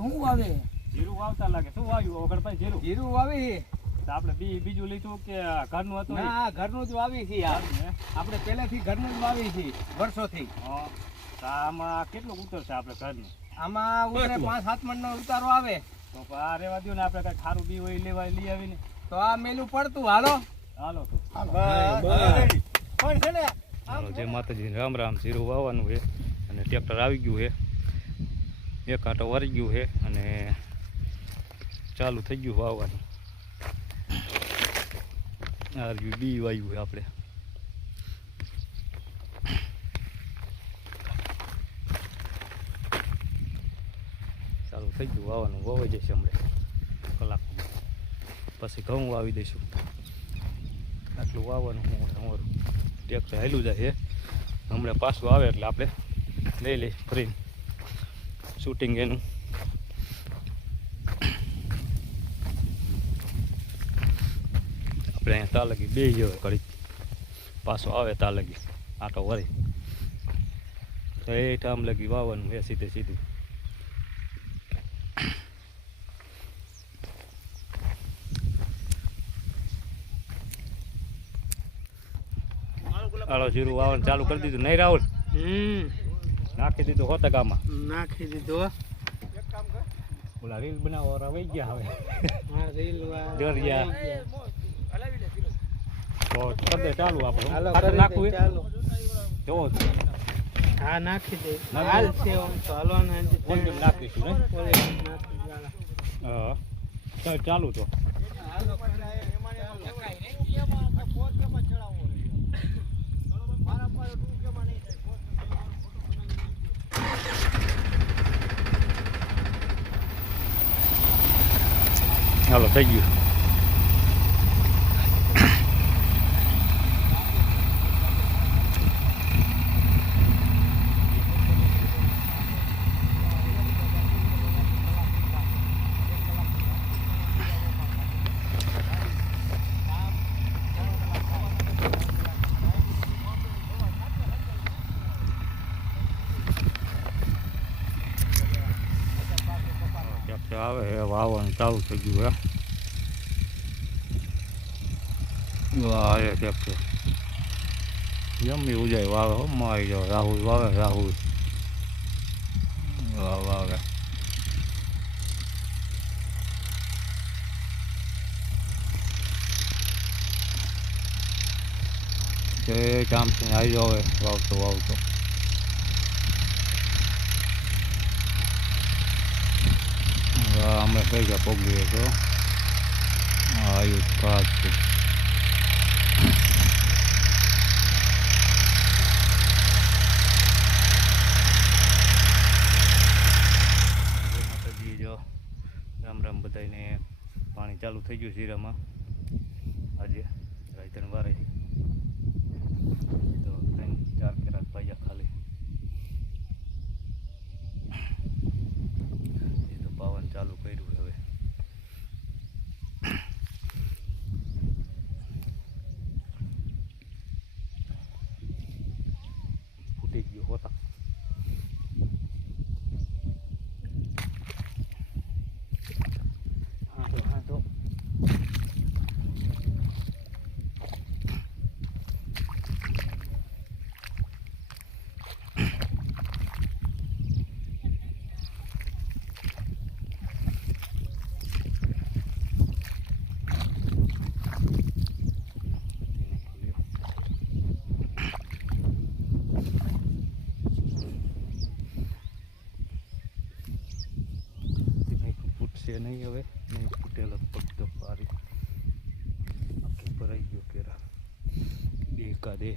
હું વાવે? જીરું વાવતા લાગે. શું વાવ્યું? ઓગણભાઈ જીરું? જીરું વાવી? તો આપણે બી બીજું લીધું કે ઘરનું હતું? ના ઘરનું જ વાવી છે? આપણે પહેલેથી ઘરનું જ વાવી છે વર્ષોથી. હા. આમાં કેટલું ઉતરશે આપણે ઘરનું? આમાં ઉતરે પાંચ સાત મણનો ઉતારો આવે. તો આ રેવા દો ને આપણે કઈ ખારું બી હોય લેવા લઈ આવીને. તો આ મેલું પડતું. હાલો. હાલો પણ છે ને હાલો જય માતાજી. રામ રામ. જીરું વાવવાનું છે. અને ટ્રેક્ટર આવી ગયું છે. એક આટો વરી ગયું છે અને ચાલુ થઈ ગયું વાવવાનું. આ રહ્યું બી વાવ્યું છે આપણે. ચાલુ થઈ ગયું, વાવવાનું. વાવાઈ જશે હમણાં. કલાક પછી ઘઉં વાવી દઈશું. આટલું વાવવાનું હું અમારું. ટ્રેક્ટર હેલું જાય છે. હમણાં પાછું આવે એટલે આપણે લઈ લઈ ફરી શૂટિંગ એનું આપણે અહીંયા તાલગી બે જવે કરી પાછો આવે તાલગી આટો વળી તો એ ટામ લગી વાવવાનું એ સીધે સીધું આળો જીરું વાવવાનું ચાલુ કરી દીધું નહીં રાહુલ હમ નાખી દીધું હોત ગામમાં નાખી દીધો ઓલા રીલ બનાવવા વહી ગયા હવે. હા રીલ દોરિયા તો કરી ચાલુ આપણે નાખવું હે? ચાલો. જોવો હા નાખી દે. હાલ છે ઓમ તો હાલવાના નાખીશું ને? નાખી ચાલો. તો. ચાલુ થઈ ગયું આવે હે વાવવાનું ચાલુ થઈ ગયું હે વાહ એ ટ્રેક્ટર જમી ઉજાય વાવે હો મારી જાવ રાહુલ વાવે રાહુલ વાહ વાવે તે કામથી આવી જાવ હવે વાવતો વાવતો આવ્યું કાચ માતાજી જો રામ રામ બધાને પાણી ચાલુ થઈ ગયું શીરામાં આજે રાયતન વારે તો ત્રણ ચાર કેરાત પાયા ખાલી એ તો પાવન ચાલુ કર્યું હવે ફૂટી ગયો હોતા હા તો હા તો ફૂટશે નહીં હવે? નહીં ફૂટેલો પગ તો પારી. આખી ભરાઈ ગયો કેરા. બે કાદે